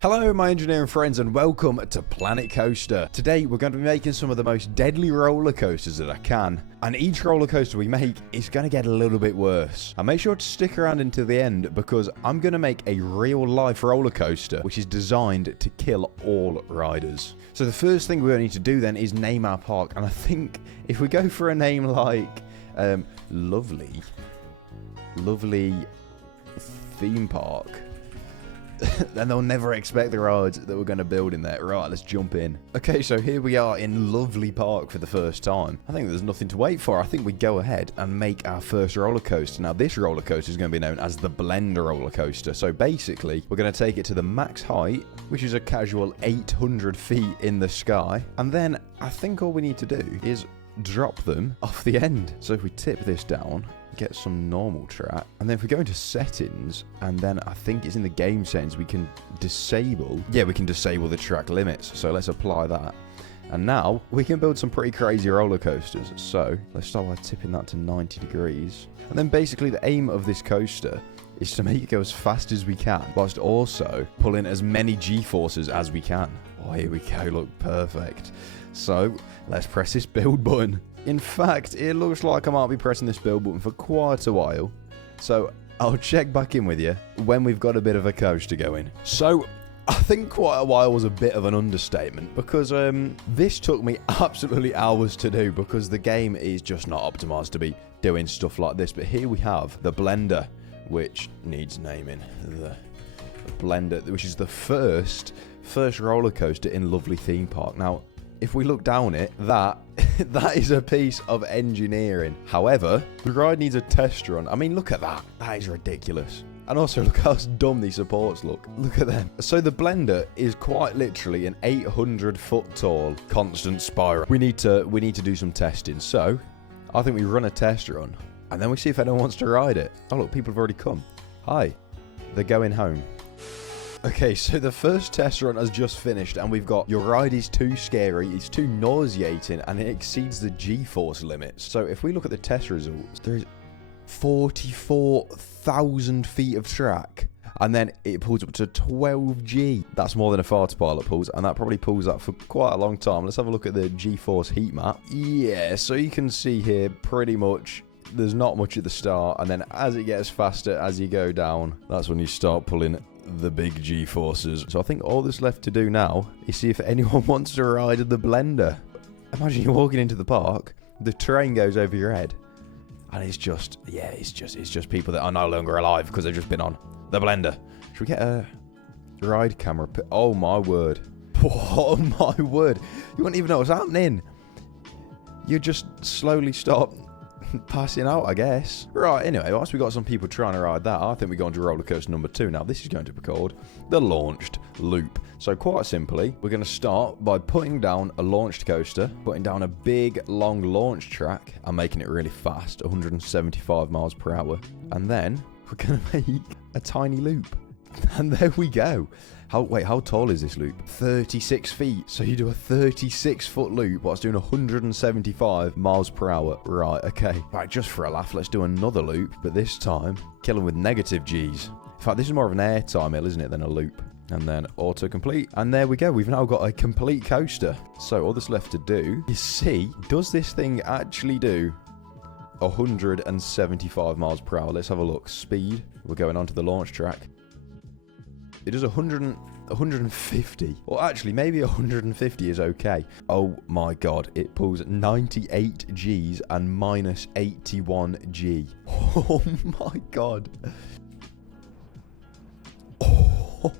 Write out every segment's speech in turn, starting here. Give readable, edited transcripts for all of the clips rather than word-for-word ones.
Hello my engineering friends and welcome to Planet Coaster. Today we're going to be making some of the most deadly roller coasters that I can. And each roller coaster we make is going to get a little bit worse. And make sure to stick around until the end because I'm going to make a real life roller coaster which is designed to kill all riders. So the first thing we're going to need to do then is name our park. And I think if we go for a name like Lovely Theme Park, then they'll never expect the rides that we're going to build in there. Right, let's jump in. Okay, so here we are in Lovely Park for the first time. I think there's nothing to wait for. I think we go ahead and make our first roller coaster. Now, this roller coaster is going to be known as the Blender roller coaster. So basically, we're going to take it to the max height, which is a casual 800 feet in the sky. And then I think all we need to do is drop them off the end. So if we tip this down, get some normal track, and then if we go into settings, and then I think it's in the game settings, we can disable the track limits. So let's apply that, and now we can build some pretty crazy roller coasters. So let's start by tipping that to 90 degrees, and then basically the aim of this coaster is to make it go as fast as we can whilst also pull in as many G-forces as we can. Oh, here we go, look, perfect. So let's press this build button. In fact, it looks like I might be pressing this build button for quite a while. So I'll check back in with you when we've got a bit of a coaster going. So I think quite a while was a bit of an understatement because this took me absolutely hours to do because the game is just not optimized to be doing stuff like this. But here we have the Blender, which needs naming. The Blender, which is the first roller coaster in Lovely Theme Park. Now, if we look down it, that is a piece of engineering. However, the ride needs a test run. I mean, look at that. That is ridiculous. And also, look how dumb these supports look. Look at them. So the Blender is quite literally an 800-foot tall constant spiral. We need to do some testing. So I think we run a test run, and then we see if anyone wants to ride it. Oh, look, people have already come. Hi. They're going home. Okay, so the first test run has just finished, and we've got your ride is too scary, it's too nauseating, and it exceeds the G-force limits. So if we look at the test results, there is 44,000 feet of track, and then it pulls up to 12G. That's more than a fighter pilot pulls, and that probably pulls that for quite a long time. Let's have a look at the G-force heat map. Yeah, so you can see here pretty much there's not much at the start, and then as it gets faster as you go down, that's when you start pulling the big G-forces. So I think all that's left to do now is see if anyone wants to ride the Blender. Imagine you're walking into the park, the train goes over your head, and it's just people that are no longer alive because they've just been on the Blender. Should we get a ride camera? Oh my word. Oh my word. You wouldn't even know what's happening. You just slowly stop passing out, I guess. Right, anyway, once we got some people trying to ride that, I think we go on to roller coaster number 2. Now, this is going to be called the launched loop. So quite simply, we're going to start by putting down a launched coaster, putting down a big, long launch track, and making it really fast, 175 miles per hour. And then we're going to make a tiny loop. And there we go. How tall is this loop? 36 feet. So you do a 36-foot loop whilst doing 175 miles per hour. Right, okay. Right, just for a laugh, let's do another loop, but this time, kill them with negative Gs. In fact, this is more of an airtime hill, isn't it, than a loop. And then auto-complete. And there we go. We've now got a complete coaster. So all that's left to do is see, does this thing actually do 175 miles per hour? Let's have a look. Speed. We're going onto the launch track. It does 150. Or actually, maybe 150 is okay. Oh my god. It pulls 98 Gs and minus 81 G. Oh my god. Oh.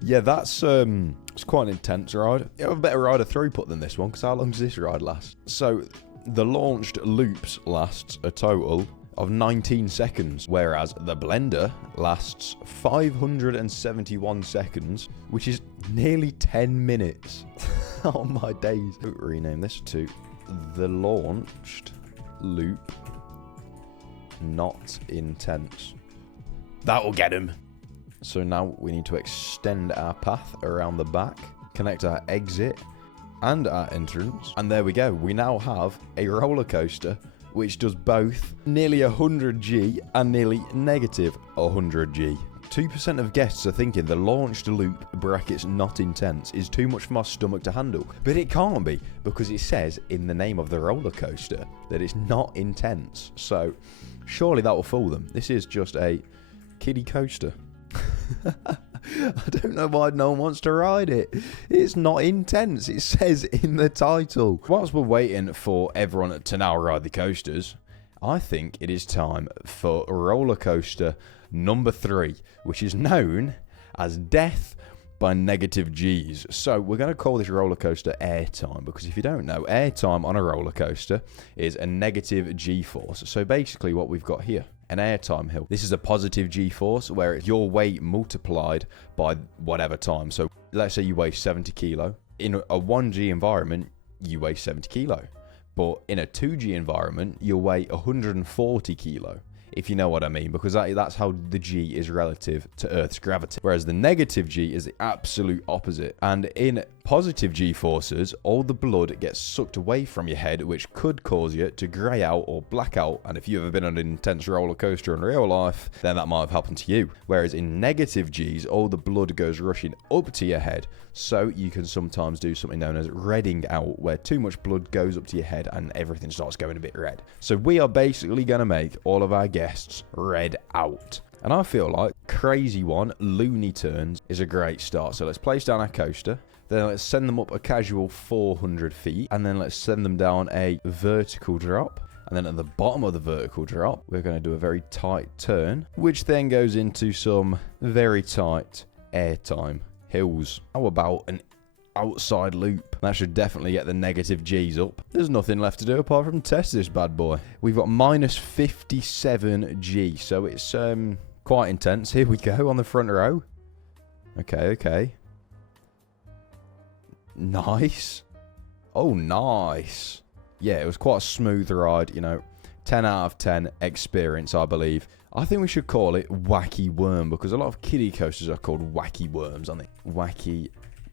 Yeah, that's it's quite an intense ride. You have a better rider throughput than this one, because how long does this ride last? So, the launched loops lasts a total of 19 seconds, whereas the Blender lasts 571 seconds, which is nearly 10 minutes. Oh my days. Rename this to the launched loop not intense. That will get him. So now we need to extend our path around the back, connect our exit and our entrance, and there we go. We now have a roller coaster which does both nearly 100G and nearly negative 100G. 2% of guests are thinking the launched loop brackets not intense is too much for my stomach to handle. But it can't be, because it says in the name of the roller coaster that it's not intense. So surely that will fool them. This is just a kiddie coaster. I don't know why no one wants to ride it. It's not intense. It says in the title. Whilst we're waiting for everyone to now ride the coasters, I think it is time for roller coaster number 3, which is known as Death by Negative G's. So we're going to call this roller coaster airtime, because if you don't know, airtime on a roller coaster is a negative G-force. So basically what we've got here, an airtime hill. This is a positive G-force where it's your weight multiplied by whatever time. So let's say you weigh 70 kilo. In a 1G environment, you weigh 70 kilo. But in a 2G environment, you'll weigh 140 kilo. If you know what I mean, because that's how the G is relative to Earth's gravity. Whereas the negative G is the absolute opposite. And in positive G forces, all the blood gets sucked away from your head, which could cause you to grey out or black out. And if you've ever been on an intense roller coaster in real life, then that might have happened to you. Whereas in negative Gs, all the blood goes rushing up to your head. So you can sometimes do something known as redding out, where too much blood goes up to your head and everything starts going a bit red. So we are basically going to make all of our guests red out. And I feel like Crazy One, Looney Tunes, is a great start. So let's place down our coaster. Then let's send them up a casual 400 feet. And then let's send them down a vertical drop. And then at the bottom of the vertical drop, we're going to do a very tight turn, which then goes into some very tight airtime hills. How about an outside loop? That should definitely get the negative G's up. There's nothing left to do apart from test this bad boy. We've got minus 57 G, so it's quite intense. Here we go on the front row. Okay. Nice. Oh, nice. Yeah, it was quite a smooth ride, 10 out of 10 experience, I believe. I think we should call it Wacky Worm, because a lot of kiddie coasters are called Wacky Worms, aren't they? Wacky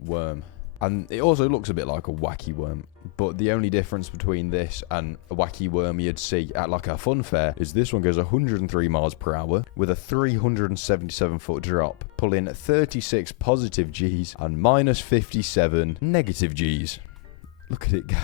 Worm. And it also looks a bit like a Wacky Worm, but the only difference between this and a Wacky Worm you'd see at like a fun fair is this one goes 103 miles per hour with a 377 foot drop, pulling 36 positive Gs and minus 57 negative Gs. Look at it go.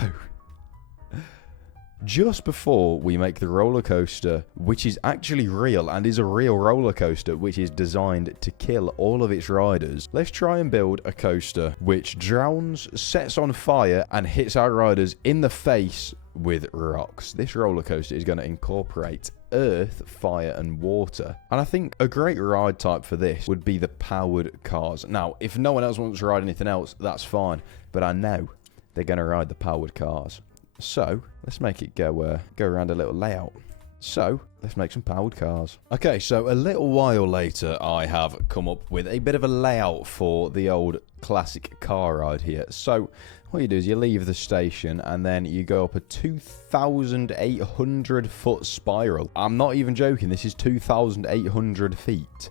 Just before we make the roller coaster, which is actually real and is a real roller coaster which is designed to kill all of its riders, let's try and build a coaster which drowns, sets on fire and hits our riders in the face with rocks. This roller coaster is going to incorporate earth, fire and water. And I think a great ride type for this would be the powered cars. Now, if no one else wants to ride anything else, that's fine. But I know they're going to ride the powered cars. So, let's make it go around a little layout. So, let's make some powered cars. Okay, so a little while later, I have come up with a bit of a layout for the old classic car ride here. So, what you do is you leave the station and then you go up a 2,800 foot spiral. I'm not even joking, this is 2,800 feet.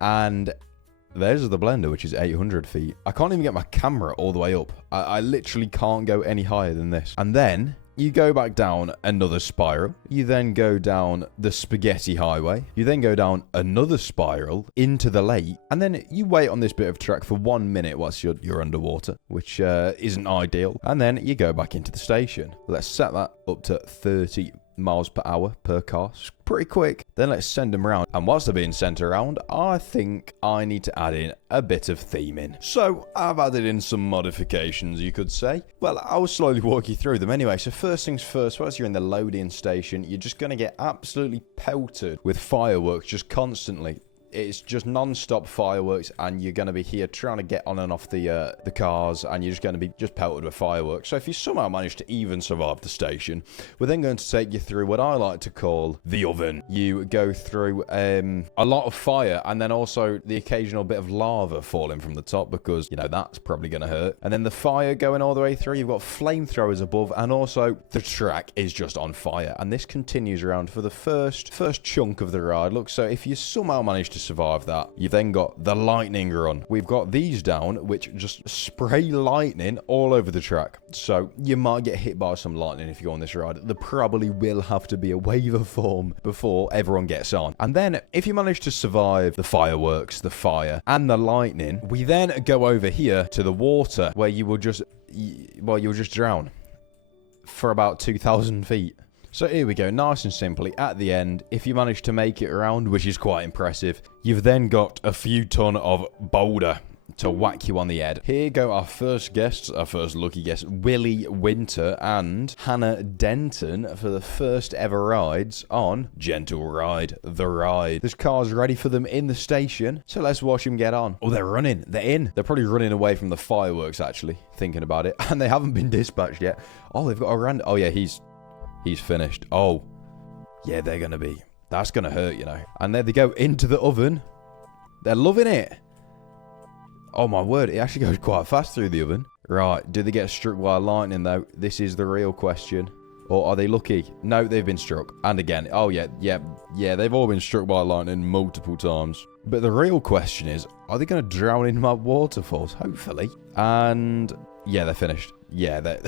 And there's the blender, which is 800 feet. I can't even get my camera all the way up. I literally can't go any higher than this. And then you go back down another spiral. You then go down the spaghetti highway. You then go down another spiral into the lake. And then you wait on this bit of track for 1 minute whilst you're underwater, which isn't ideal. And then you go back into the station. Let's set that up to 30 miles per hour per car. It's pretty quick. Then let's send them around. And whilst they're being sent around, I think I need to add in a bit of theming. So I've added in some modifications, you could say. Well, I'll slowly walk you through them anyway. So first things first, whilst you're in the loading station, you're just going to get absolutely pelted with fireworks just constantly. It's just non-stop fireworks, and you're going to be here trying to get on and off the cars, and you're just going to be just pelted with fireworks. So if you somehow manage to even survive the station, we're then going to take you through what I like to call the oven. You go through a lot of fire, and then also the occasional bit of lava falling from the top, because, that's probably going to hurt. And then the fire going all the way through. You've got flamethrowers above, and also the track is just on fire. And this continues around for the first chunk of the ride. Look, so if you somehow manage to survive that. You've then got the lightning run. We've got these down, which just spray lightning all over the track. So you might get hit by some lightning if you go on this ride. There probably will have to be a waiver form before everyone gets on. And then if you manage to survive the fireworks, the fire, and the lightning, we then go over here to the water where you will just, well, you'll just drown for about 2,000 feet. So here we go, nice and simply, at the end, if you manage to make it around, which is quite impressive, you've then got a few ton of boulder to whack you on the head. Here go our first guests, our first lucky guests, Willie Winter and Hannah Denton for the first ever rides on Gentle Ride, the ride. There's cars ready for them in the station, so let's watch them get on. Oh, they're running, they're in. They're probably running away from the fireworks, actually, thinking about it, and they haven't been dispatched yet. Oh, they've got a random, oh yeah, he's finished. Oh, yeah, they're gonna be, that's gonna hurt, you know. And there they go, into the oven. They're loving it. Oh my word, it actually goes quite fast through the oven. Right, do they get struck by lightning though? This is the real question. Or are they lucky? No, they've been struck. And again, oh yeah, they've all been struck by lightning multiple times. But the real question is, are they going to drown in my waterfalls? Hopefully. And yeah, they're finished. Yeah, they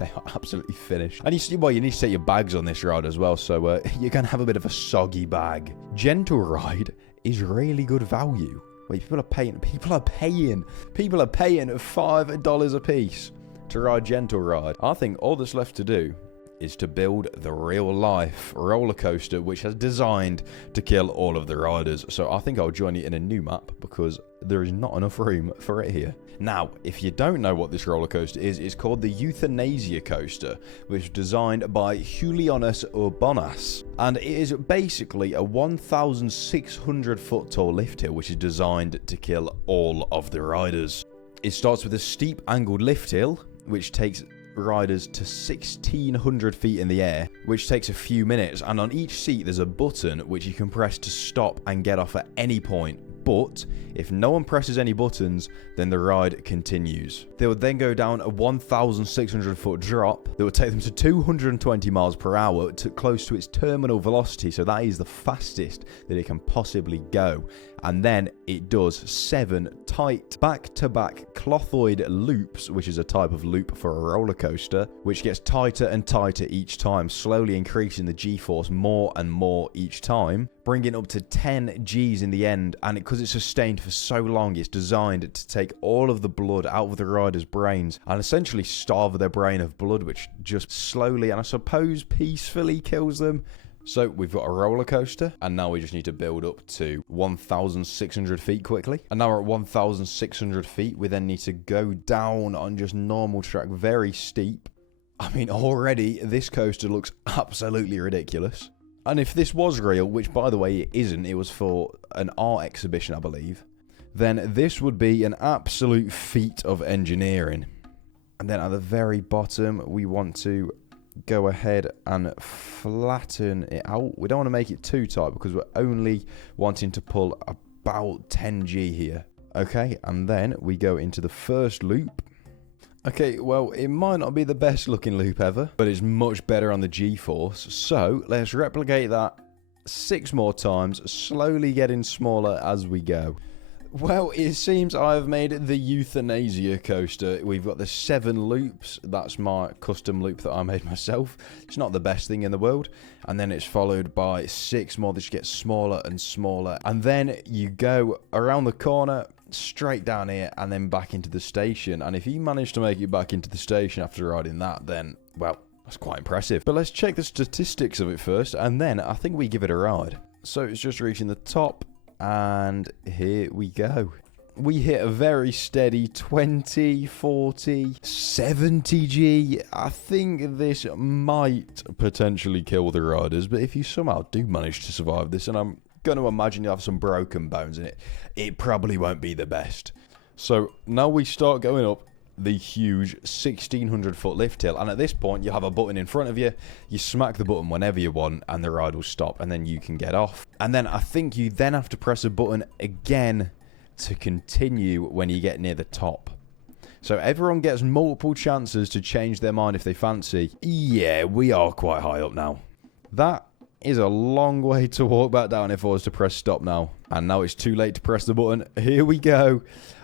are absolutely finished. And you need to set your bags on this ride as well, so you're going to have a bit of a soggy bag. Gentle Ride is really good value. Wait, people are paying $5 a piece to ride Gentle Ride. I think all that's left to do is to build the real-life roller coaster, which is designed to kill all of the riders. So I think I'll join you in a new map because there is not enough room for it here. Now, if you don't know what this roller coaster is, it's called the Euthanasia Coaster, which was designed by Julianus Urbanus. And it is basically a 1,600 foot tall lift hill, which is designed to kill all of the riders. It starts with a steep angled lift hill, which takes riders to 1,600 feet in the air, which takes a few minutes, and on each seat there's a button which you can press to stop and get off at any point. But if no one presses any buttons, then the ride continues. They would then go down a 1,600 foot drop that would take them to 220 miles per hour, to close to its terminal velocity, so that is the fastest that it can possibly go. And then it does 7 tight back-to-back clothoid loops, which is a type of loop for a roller coaster, which gets tighter and tighter each time, slowly increasing the G-force more and more each time, bringing up to 10 Gs in the end. And because it's sustained for so long, it's designed to take all of the blood out of the riders' brains and essentially starve their brain of blood, which just slowly and I suppose peacefully kills them. So we've got a roller coaster, and now we just need to build up to 1,600 feet quickly. And now we're at 1,600 feet. We then need to go down on just normal track, very steep. I mean, already this coaster looks absolutely ridiculous. And if this was real, which by the way it isn't, it was for an art exhibition, I believe, then this would be an absolute feat of engineering. And then at the very bottom, we want to go ahead and flatten it out. We don't want to make it too tight because we're only wanting to pull about 10 G here. Okay, and then we go into the first loop. Okay, well, it might not be the best looking loop ever, but it's much better on the G-force. So let's replicate that 6 more times, slowly getting smaller as we go. Well, it seems I've made the Euthanasia Coaster. We've got the 7 loops. That's my custom loop that I made myself. It's not the best thing in the world. And then it's followed by 6 more that just get smaller and smaller. And then you go around the corner, straight down here, and then back into the station. And if you manage to make it back into the station after riding that, then, well, that's quite impressive. But let's check the statistics of it first, and then I think we give it a ride. So it's just reaching the top. And here we go. We hit a very steady 20, 40, 70 G. I think this might potentially kill the riders, but if you somehow do manage to survive this, and I'm going to imagine you have some broken bones in it, it probably won't be the best. So now we start going up the huge 1,600 foot lift hill, and at this point you have a button in front of you. You smack the button whenever you want and the ride will stop, and then you can get off. And then I think you then have to press a button again to continue when you get near the top. So everyone gets multiple chances to change their mind if they fancy. Yeah, we are quite high up now. That is a long way to walk back down if I was to press stop now. And now it's too late to press the button. Here we go.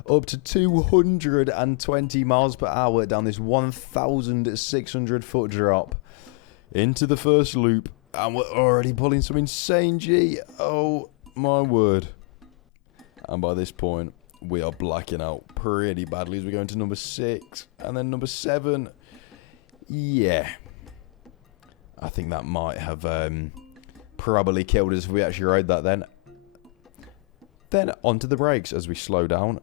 Up to 220 miles per hour down this 1,600 foot drop into the first loop. And we're already pulling some insane G. Oh my word. And by this point, we are blacking out pretty badly as we go into number 6. And then number 7. Yeah. I think that might have probably killed us if we actually rode that then. Then onto the brakes as we slow down.